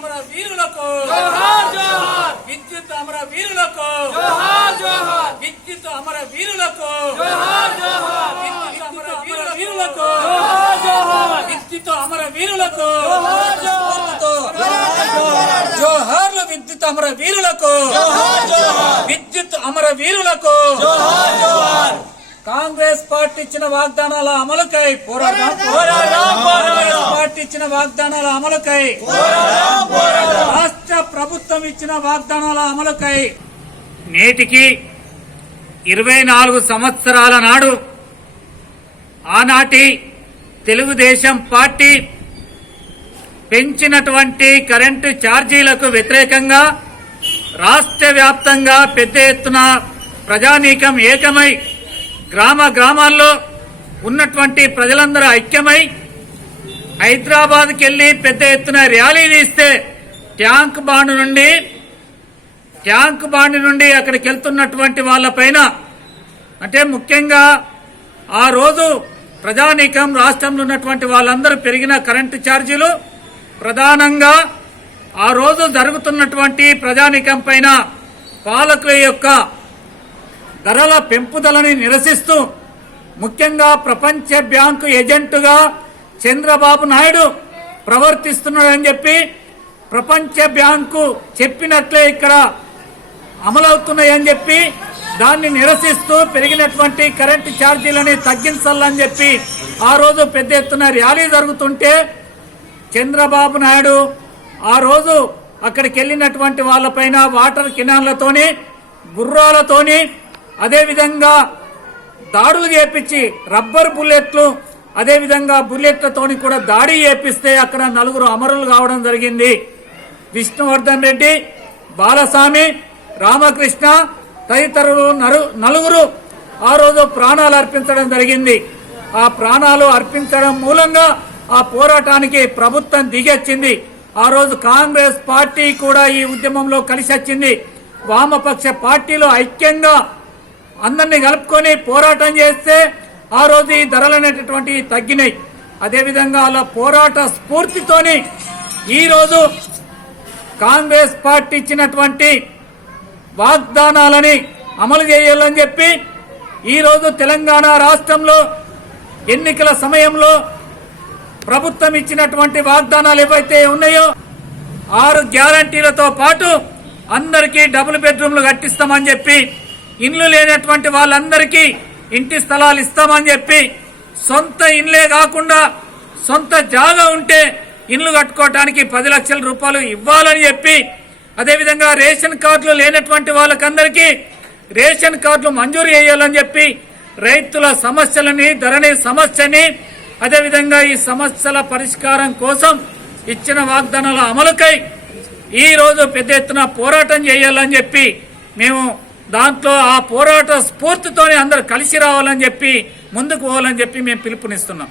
అమర వీరులకు విద్యుత్ అమర వీరులకు విద్యుత్ అమర వీరులకు విద్యుత్ అమర వీరులకు విద్యుత్ అమర వీరులకు జోహార్లు విద్యుత్ అమర వీరులకు విద్యుత్ అమర వీరులకు కాంగ్రెస్ పార్టీ ఇచ్చిన వాగ్దానాల అమలుకై పోరాటం పార్టీ ఇచ్చిన వాగ్దానాల అమలుకై రాష్ట్ర ప్రభుత్వం ఇచ్చిన వాగ్దానాల అమలుకై నేటికి 24 సంవత్సరాల నాడు ఆనాటి తెలుగుదేశం పార్టీ పెంచినటువంటి కరెంటు ఛార్జీలకు వ్యతిరేకంగా రాష్ట్ర వ్యాప్తంగా పెద్ద ఎత్తున ప్రజానీకం ఏకమై గ్రామ గ్రామాల్లో ఉన్నటువంటి ప్రజలందరూ ఐక్యమై హైదరాబాద్కి వెళ్లి పెద్ద ఎత్తున ర్యాలీ తీస్తే ట్యాంక్ బాండ్ నుండి అక్కడికి వెళ్తున్నటువంటి వాళ్ళపైన అంటే ముఖ్యంగా ఆ రోజు ప్రజానీకం రాష్ట్రంలో ఉన్నటువంటి వాళ్ళందరూ పెరిగిన కరెంటు ఛార్జీలు ప్రధానంగా ఆ రోజు జరుగుతున్నటువంటి ప్రజానీకం పైన పాలకుల యొక్క ధరల పెంపుదలని నిరసిస్తూ ముఖ్యంగా ప్రపంచ బ్యాంకు ఏజెంటుగా చంద్రబాబు నాయుడు ప్రవర్తిస్తున్నాడని చెప్పి ప్రపంచ బ్యాంకు చెప్పినట్లే ఇక్కడ అమలవుతున్నాయని చెప్పి దాన్ని నిరసిస్తూ పెరిగినటువంటి కరెంటు ఛార్జీలని తగ్గించాలని చెప్పి ఆ రోజు పెద్ద ఎత్తున ర్యాలీ జరుగుతుంటే చంద్రబాబు నాయుడు ఆ రోజు అక్కడికి వెళ్లినటువంటి వాళ్ళపైన వాటర్ కెనాన్లతోని గుర్రాలతోని అదేవిధంగా దాడులు చేపించి రబ్బర్ బుల్లెట్లు అదేవిధంగా బుల్లెట్లతోని కూడా దాడి చేపిస్తే అక్కడ 4 అమరులు కావడం జరిగింది. విష్ణువర్ధన్ రెడ్డి, బాలస్వామి, రామకృష్ణ తదితరులు 4 ఆ రోజు ప్రాణాలు అర్పించడం జరిగింది. ఆ ప్రాణాలు అర్పించడం మూలంగా ఆ పోరాటానికి ప్రభుత్వం దిగొచ్చింది. ఆ రోజు కాంగ్రెస్ పార్టీ కూడా ఈ ఉద్యమంలో కలిసి వచ్చింది. వామపక్ష పార్టీలు ఐక్యంగా అందరినీ కలుపుకొని పోరాటం చేస్తే ఆ రోజు ఈ ధరలు అనేటటువంటి తగ్గినాయి. అదేవిధంగా అలా పోరాట స్ఫూర్తితోని ఈరోజు కాంగ్రెస్ పార్టీ ఇచ్చినటువంటి వాగ్దానాలని అమలు చేయాలని చెప్పి ఈరోజు తెలంగాణ రాష్ట్రంలో ఎన్నికల సమయంలో ప్రభుత్వం ఇచ్చినటువంటి వాగ్దానాలు ఏవైతే ఉన్నాయో 6 గ్యారంటీలతో పాటు అందరికీ డబుల్ బెడ్రూమ్లు కట్టిస్తామని చెప్పి, ఇండ్లు లేనటువంటి వాళ్ళందరికీ ఇంటి స్థలాలు ఇస్తామని చెప్పి, సొంత ఇండ్లే కాకుండా సొంత జాగా ఉంటే ఇండ్లు కట్టుకోవడానికి 10 లక్షల రూపాయలు ఇవ్వాలని చెప్పి, అదేవిధంగా రేషన్ కార్డులు లేనటువంటి వాళ్ళకందరికీ రేషన్ కార్డులు మంజూరు చేయాలని చెప్పి, రైతుల సమస్యలని, ధరణి సమస్యని, అదేవిధంగా ఈ సమస్యల పరిష్కారం కోసం ఇచ్చిన వాగ్దానాల అమలుకై ఈ రోజు పెద్ద ఎత్తున పోరాటం చేయాలని చెప్పి మేము దాంట్లో ఆ పోరాట స్ఫూర్తితోనే అందరూ కలిసి రావాలని చెప్పి ముందుకు పోవాలని చెప్పి మేము పిలుపునిస్తున్నాం.